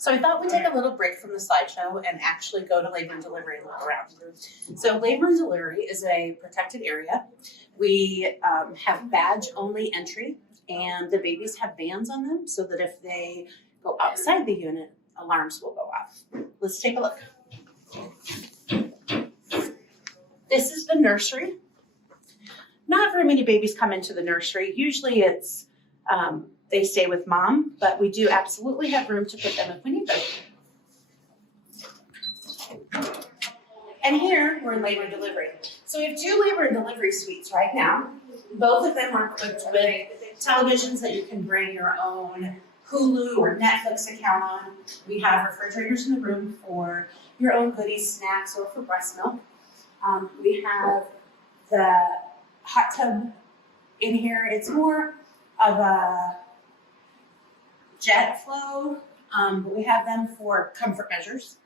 So I thought we'd take a little break from the slideshow and actually go to labor and delivery and look around. So labor and delivery is a protected area. We have badge-only entry, and the babies have bands on them so that if they go outside the unit, alarms will go off. Let's take a look. This is the nursery. Not very many babies come into the nursery. Usually it's they stay with mom, but we do absolutely have room to put them if we need them. And here we're in labor and delivery. So we have 2 labor and delivery suites right now. Both of them are equipped with televisions that you can bring your own Hulu or Netflix account on. We have refrigerators in the room for your own goodies, snacks, or for breast milk. We have the hot tub in here. It's more of a jet flow, but we have them for comfort measures.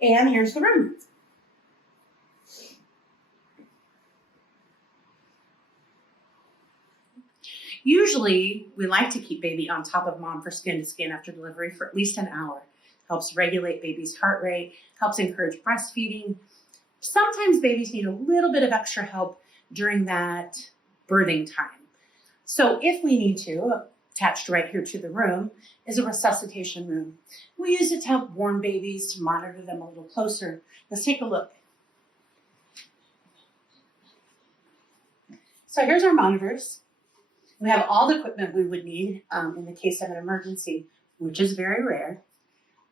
And here's the room. Usually, we like to keep baby on top of mom for skin to skin after delivery for at least an hour. Helps regulate baby's heart rate, helps encourage breastfeeding. Sometimes babies need a little bit of extra help during that birthing time. So if we need to, attached right here to the room is a resuscitation room. We use it to help warm babies, to monitor them a little closer. Let's take a look. So here's our monitors. We have all the equipment we would need in the case of an emergency, which is very rare.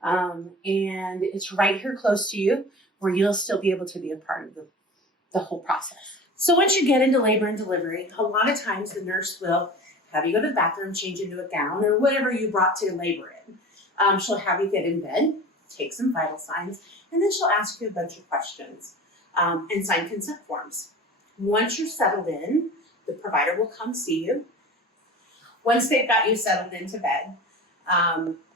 And it's right here close to you where you'll still be able to be a part of the whole process. So once you get into labor and delivery, a lot of times the nurse will have you go to the bathroom, change into a gown or whatever you brought to labor in. She'll have you get in bed, take some vital signs, and then she'll ask you a bunch of questions and sign consent forms. Once you're settled in, the provider will come see you. Once they've got you settled into bed,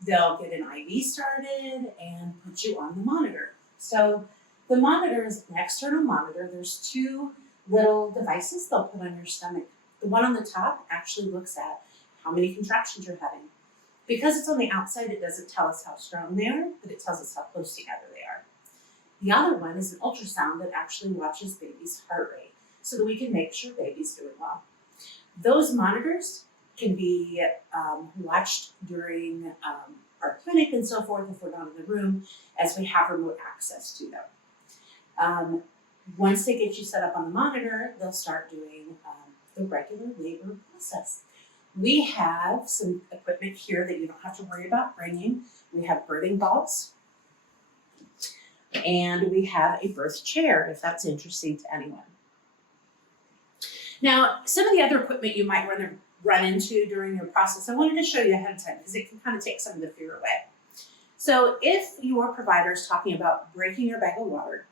they'll get an IV started and put you on the monitor. So the monitor is an external monitor. There's 2 little devices they'll put on your stomach. The one on the top actually looks at how many contractions you're having. Because it's on the outside, it doesn't tell us how strong they are, but it tells us how close together they are. The other one is an ultrasound that actually watches baby's heart rate so that we can make sure baby's doing well. Those monitors can be watched during our clinic and so forth if we're not in the room, as we have remote access to them. Once they get you set up on the monitor, they'll start doing the regular labor process. We have some equipment here that you don't have to worry about bringing. We have birthing balls, and we have a birth chair if that's interesting to anyone. Now, some of the other equipment you might run into during your process, I wanted to show you ahead of time because it can kind of take some of the fear away. So if your provider is talking about breaking your bag of water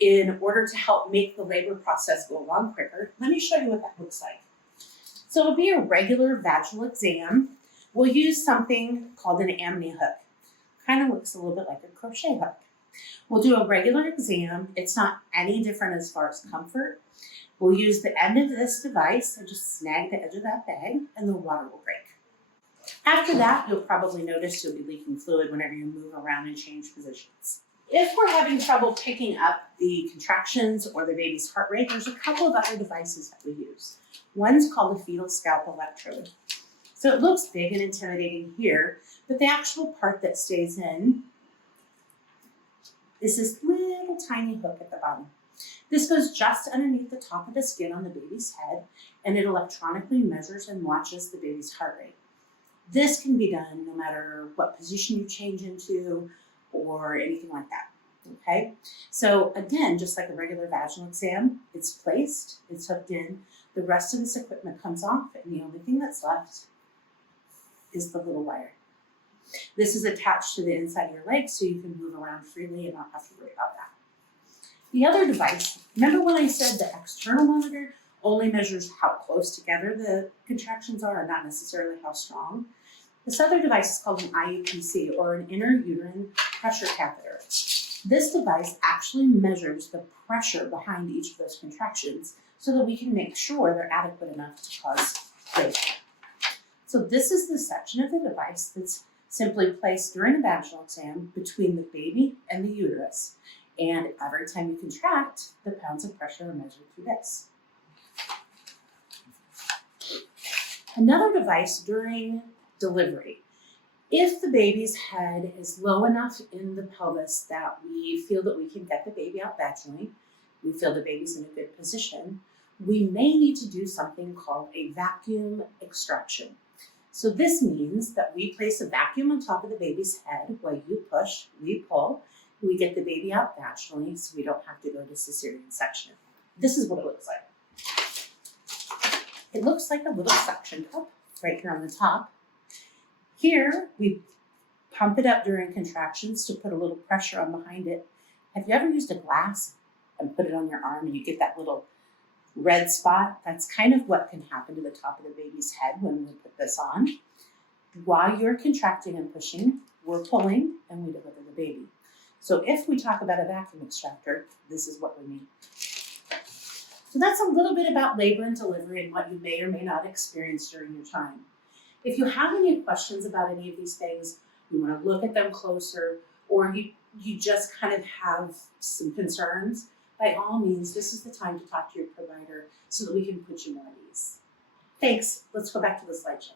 in order to help make the labor process go along quicker, let me show you what that looks like. So it'll be a regular vaginal exam. We'll use something called an amni hook. Kind of looks a little bit like a crochet hook. We'll do a regular exam. It's not any different as far as comfort. We'll use the end of this device and just snag the edge of that bag and the water will break. After that, you'll probably notice you'll be leaking fluid whenever you move around and change positions. If we're having trouble picking up the contractions or the baby's heart rate, there's a couple of other devices that we use. One's called a fetal scalp electrode. So it looks big and intimidating here, but the actual part that stays in is this little tiny hook at the bottom. This goes just underneath the top of the skin on the baby's head, and it electronically measures and watches the baby's heart rate. This can be done no matter what position you change into or anything like that, okay? So again, just like a regular vaginal exam, it's placed, it's hooked in, the rest of this equipment comes off, and the only thing that's left is the little wire. This is attached to the inside of your leg so you can move around freely and not have to worry about that. The other device, remember when I said the external monitor only measures how close together the contractions are and not necessarily how strong? This other device is called an IUPC, or an intrauterine pressure catheter. This device actually measures the pressure behind each of those contractions so that we can make sure they're adequate enough to cause labor. So this is the section of the device that's simply placed during a vaginal exam between the baby and the uterus. And every time you contract, the pounds of pressure are measured through this. Another device during delivery. If the baby's head is low enough in the pelvis that we feel that we can get the baby out vaginally, we feel the baby's in a good position, we may need to do something called a vacuum extraction. So this means that we place a vacuum on top of the baby's head while you push, we pull, we get the baby out vaginally so we don't have to go to cesarean section. This is what it looks like. It looks like a little suction cup right here on the top. Here, we pump it up during contractions to put a little pressure on behind it. Have you ever used a glass and put it on your arm and you get that little red spot? That's kind of what can happen to the top of the baby's head when we put this on. While you're contracting and pushing, we're pulling and we deliver the baby. So if we talk about a vacuum extractor, this is what we need. So that's a little bit about labor and delivery and what you may or may not experience during your time. If you have any questions about any of these things, you want to look at them closer, or you just kind of have some concerns, by all means, this is the time to talk to your provider so that we can put you more at ease. Thanks. Let's go back to the slideshow.